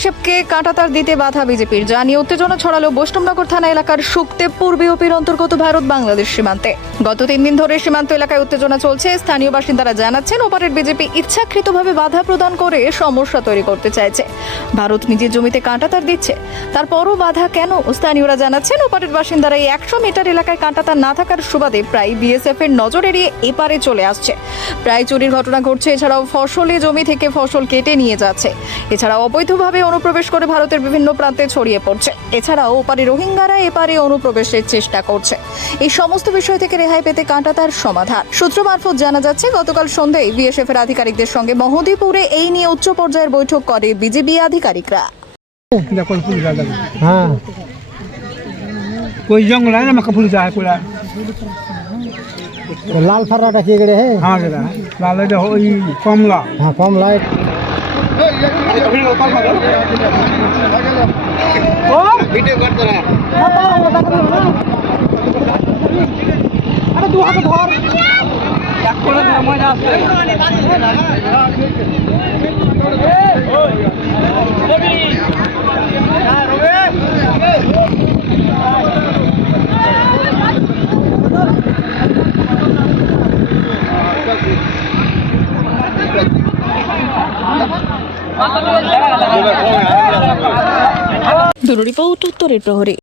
বিএসএফকে কাঁটাতার দিতে বাধা বিজেপির, যা নিয়ে উত্তেজনা ছড়ালো বৈষ্ণবনগর থানা এলাকার সুখদেবপুর বিওপির অন্তর্গত ভারত বাংলাদেশ সীমান্তে। গত 3 দিন ধরে সীমান্ত এলাকায় উত্তেজনা চলছে। স্থানীয় বাসিন্দারা জানাচ্ছেন, ওপারের বিজেপি ইচ্ছাকৃতভাবে বাধা প্রদান করে সমস্যা তৈরি করতে চাইছে। ভারত নিজের জমিতে কাঁটাতার দিচ্ছে, তারপরও বাধা কেন? স্থানীয়রা জানাচ্ছেন, ওপারের বাসিন্দারা এই 100 মিটার এলাকায় কাঁটাতার না থাকার সুবাদে প্রায় বিএসএফ এর নজর এড়িয়ে এপারে চলে আসছে। প্রায় চুরির ঘটনা ঘটছে। এছাড়াও ফসলি জমি থেকে ফসল কেটে নিয়ে যাচ্ছে। এছাড়াও অবৈধভাবে অনুপ্রবেশ করে ভারতের বিভিন্ন প্রান্তে ছড়িয়ে পড়ছে। এছাড়াও ওপারে রোহিঙ্গারা এপারে অনুপ্রবেশের চেষ্টা করছে। এই সমস্ত বিষয় থেকে রেহাই পেতে কাঁটাতার সমাধান। সূত্র মারফত জানা যাচ্ছে, গতকাল সন্ধ্যায় বিএসএফ এর আধিকারিকদের সঙ্গে মহদীপুরে এই নিয়ে উচ্চ পর্যায়ের বৈঠক করে বিজেপি আধিকারিকরা। হ্যাঁ कोई जंग लाए ना मक्का फूल जाए पूरा लाल फर्राटा की गड़े है। हाँ जरा लाल है हो ये कमला हाँ कम लाइट वीडियो करते रहे अरे दो हाथ धर এক করে মজা আসছে ব্যুরো রিপোর্ট, উত্তরের প্রহরী।